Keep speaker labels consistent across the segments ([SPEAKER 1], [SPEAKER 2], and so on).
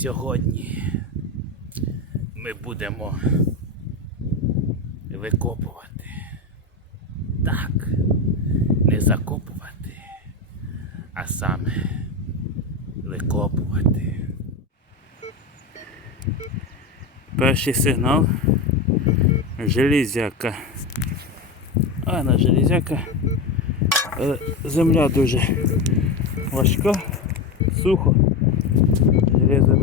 [SPEAKER 1] Сьогодні ми будемо викопувати. Так, не закопувати, а саме викопувати. Перший сигнал железяка. А на железяка е, земля дуже важка, сухо, железобетон.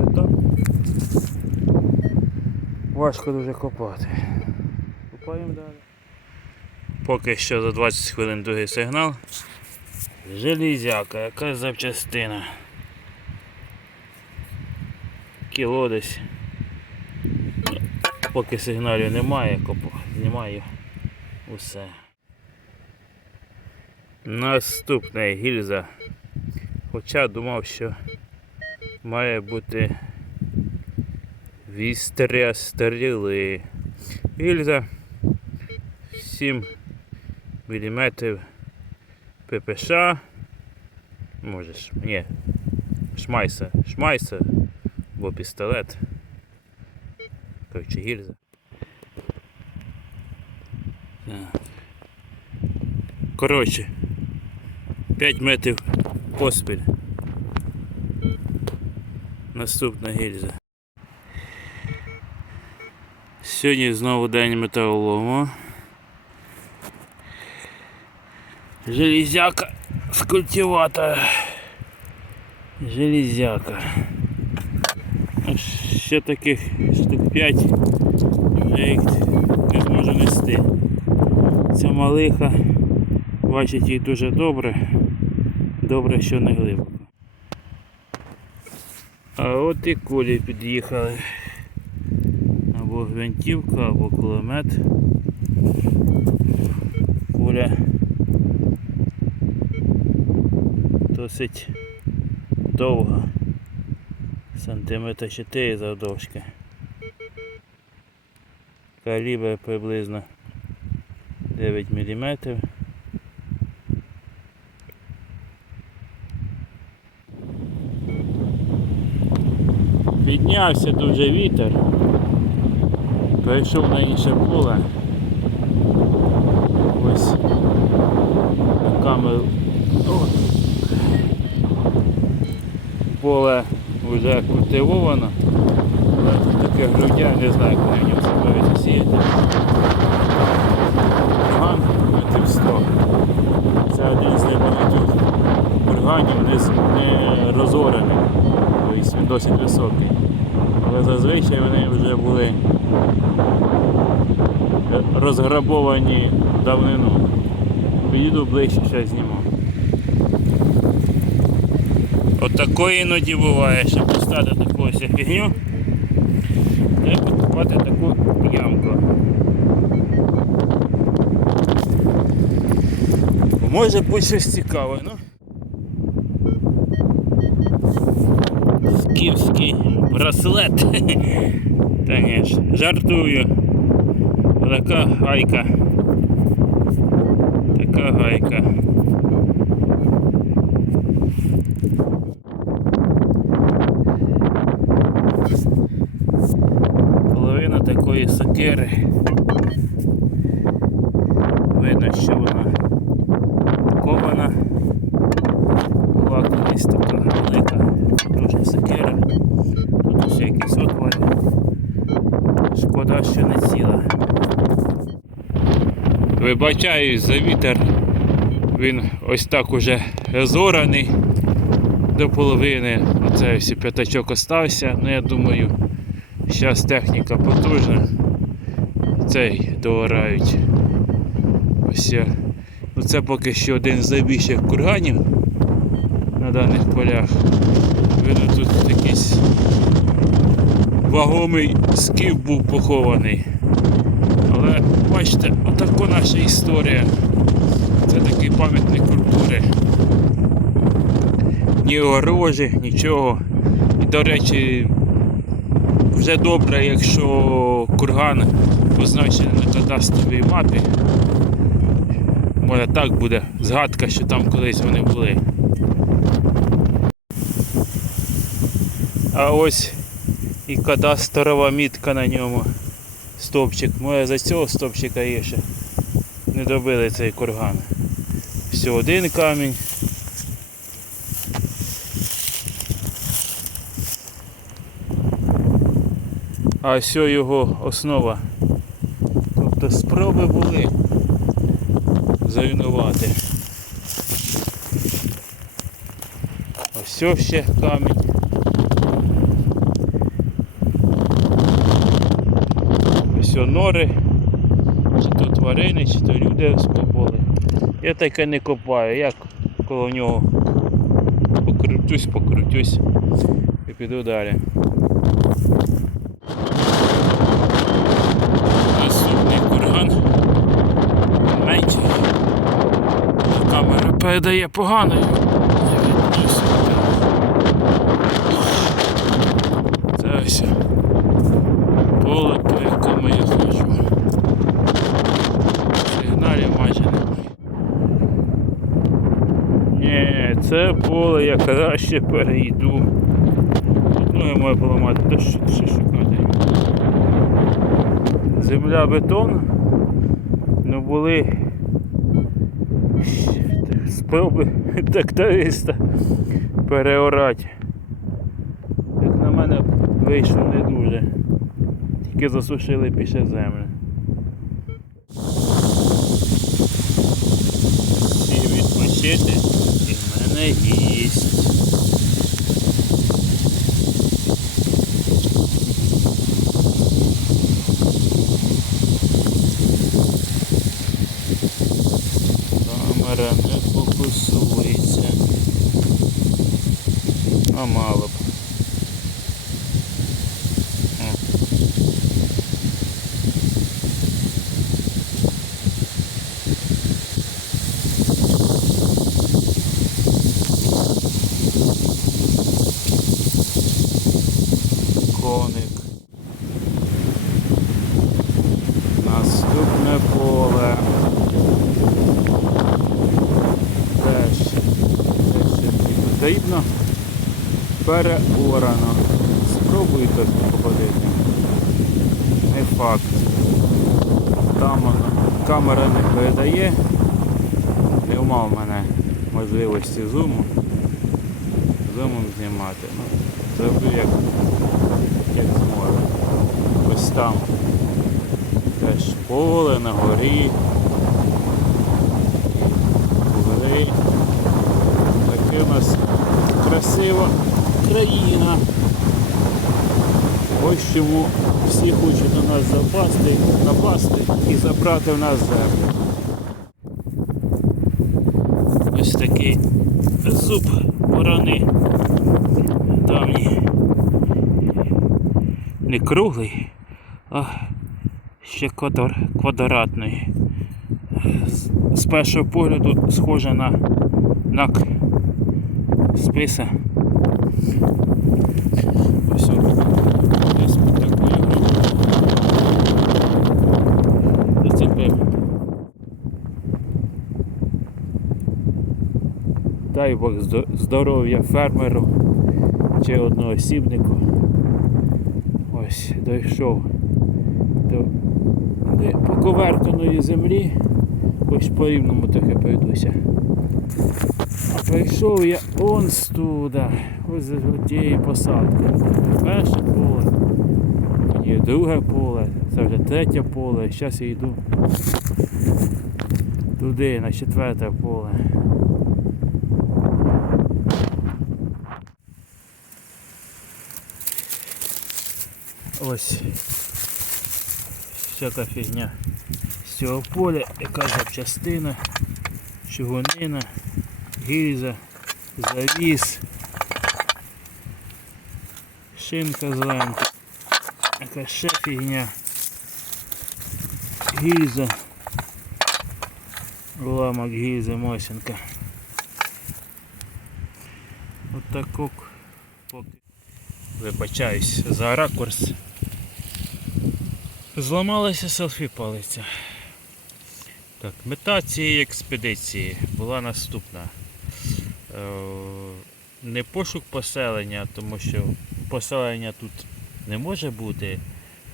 [SPEAKER 1] Важко дуже копати. Копаємо далі. Поки що за 20 хвилин другий сигнал. Железяка, якась запчастина. Кіло десь. Поки сигналів немає, копу, знімаю усе. Наступна гільза. Хоча думав, що має бути вістря стріли. Гільза 7 мм ППШ. Можеш, ні, шмайса, шмайса, бо пістолет. Коротше, гільза. Коротше, 5 метрів поспіль. Наступна гільза. Сьогодні знову день металолому. Железяка з культиватора. Железяка. Ще таких штук 5 я їх не зможу нести. Ця малиха бачить їх дуже добре. Добре, що не глибоко. А от і кулі під'їхали. Або гвинтівка, або кулемет. Куля досить довга. Сантиметр 4 завдовжки. Калібр приблизно 9 мм. Піднявся дуже вітер. Перейшов на інше поле. Ось камеру. Поле вже культивовано. Але тут таке грудя, не знаю, на ньому себе засіяти. Курган метрів 100. Це один з небагатьох курганів, не, розорений. Тобто він досить високий. Але зазвичай вони вже були розграбовані давнину. Підійду ближче, ще зніму. От такої іноді буває, щоб достати таку фігню, треба купати таку ямку. Може бути щось цікаве, ну. Скіфський браслет. Та ні жартую. Така гайка. Така гайка. Половина такої сокири. Видно, що вона кована. Була колись така велика дуже сокира. Тут ось якісь отвори. Шкода, що не ціла. Вибачаюсь за вітер. Він ось так уже зораний до половини. Оце ось п'ятачок остався. Ну я думаю, зараз техніка потужна. Цей доорають. Ось я. Ну це поки що один з найбільших курганів на даних полях. Видно тут якийсь вагомий скіф був похований. Але бачите, отако наша історія. Це такий пам'ятник культури. Ні огорожі, нічого. І до речі, вже добре, якщо курган позначений на кадастровій мапі. Може так буде згадка, що там колись вони були. А ось І кадастрова мітка на ньому. Стовпчик. Може за цього стовпчика є ще. Не добили цей курган. Все, один камінь. А все його основа. Тобто спроби були зруйнувати. Ось ще камінь. Ось нори. Чи то тварини, чи то люди скопали. Я таке не копаю, як коло нього покрутюсь, покрутюсь і піду далі. Наступний курган менший. Камера передає погано. Не видно сюди. Це ось поле, по якому я ходжу. Сигналів майже немає. Ні, це поле я краще перейду. Тут ноги маю поламати, то що ще шукати. Земля бетон. Ну були спроби тракториста переорати. Як на мене вийшло не дуже. Тільки засушили піше землю. І відпочити мене їсть. Камера не фокусується. А мало Коник. Наступне поле. Теж, ще потрібно. Переорано. Спробуй тут походити. Не факт. Там камера не передає. Нема в мене можливості зуму. Зумом знімати. Ну, зроблю як. Ось там. Теж поле на горі. Вгорі. Таке у нас красива країна. Ось чому всі хочуть на нас запасти, напасти і забрати в нас землю. Ось такий зуб ворони давній. Не круглий, а ще квадр, квадратний. З, першого погляду схоже на нак списа. Ось. Ось. Зацепив. Дай Бог здо- здоров'я фермеру чи одноосібнику. Ось дійшов поковерканої землі. Ось по рівному трохи пройдуся. А прийшов я он туди, ось з тієї посадки. Перше поле, є друге поле, це вже третє поле. Зараз я йду туди, на четверте поле. Ось вся та фігня з цього поля, яка запчастина, чугунина, гільза, завіс, шинка з яка ще фігня, гільза, уламок гільзи Мосінка. Отако поки. Вибачаюсь за ракурс. Зламалася селфі палиця. Так, мета цієї експедиції була наступна. Е, Не пошук поселення, тому що поселення тут не може бути.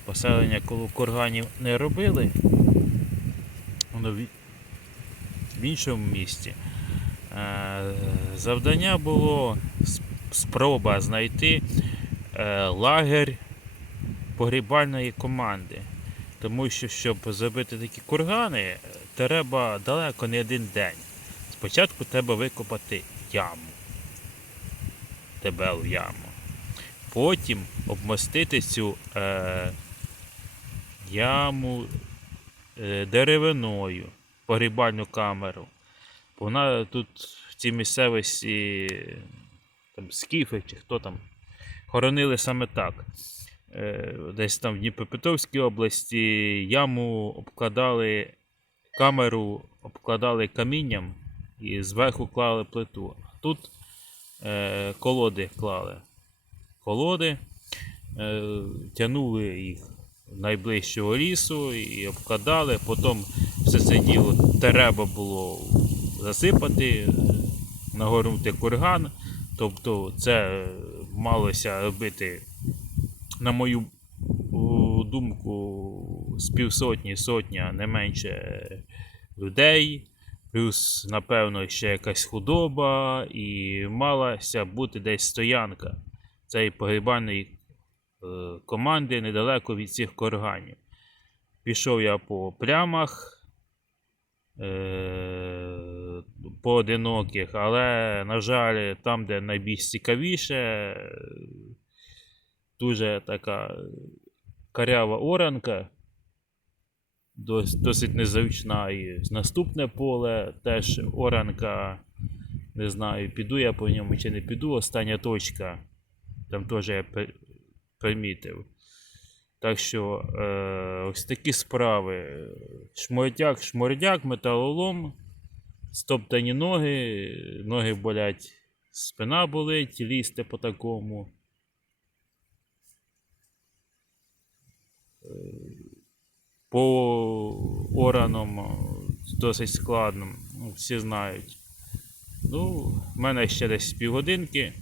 [SPEAKER 1] Поселення коло курганів не робили. Воно в іншому місті. Е, Завдання було спроба знайти е, лагерь погрібальної команди. Тому що, щоб зробити такі кургани, е, треба далеко не один день. Спочатку треба викопати яму. Тебелу яму. Потім обмостити цю е, яму е, деревиною, погрібальну камеру. Вона тут в цій місцевості там, скіфи чи хто там хоронили саме так. Е, Десь там в Дніпропетровській області яму обкладали камеру, обкладали камінням і зверху клали плиту. А Тут е, колоди клали. Колоди, е, тягнули їх найближчого лісу і обкладали. Потім все це діло треба було засипати, нагорнути курган. Тобто це малося робити, на мою думку, з півсотні, сотня, не менше людей. Плюс, напевно, ще якась худоба, і малася бути десь стоянка цієї погрібальної е, команди недалеко від цих курганів. Пішов я по плямах е, поодиноких, але, на жаль, там, де найбільш цікавіше, дуже така карява оранка, досить незручна. І наступне поле теж оранка. Не знаю, піду я по ньому чи не піду. Остання точка. Там теж я примітив. Так що е, ось такі справи. Шмордяк, шмордяк, металолом, стоптані ноги, ноги болять, спина болить, лізти по такому. По оранам е, досить складно, ну, всі знають. Ну, в мене ще десь півгодинки.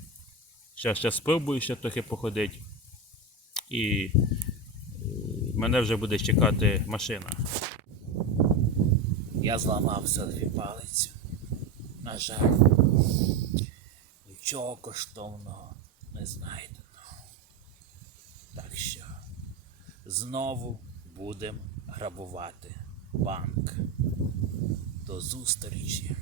[SPEAKER 1] Зараз ще спробую ще трохи походити. І е, мене вже буде чекати машина.
[SPEAKER 2] Я зламав селфі палицю. На жаль, нічого коштовного не знайдено. Так що знову будемо грабувати банк. До зустрічі.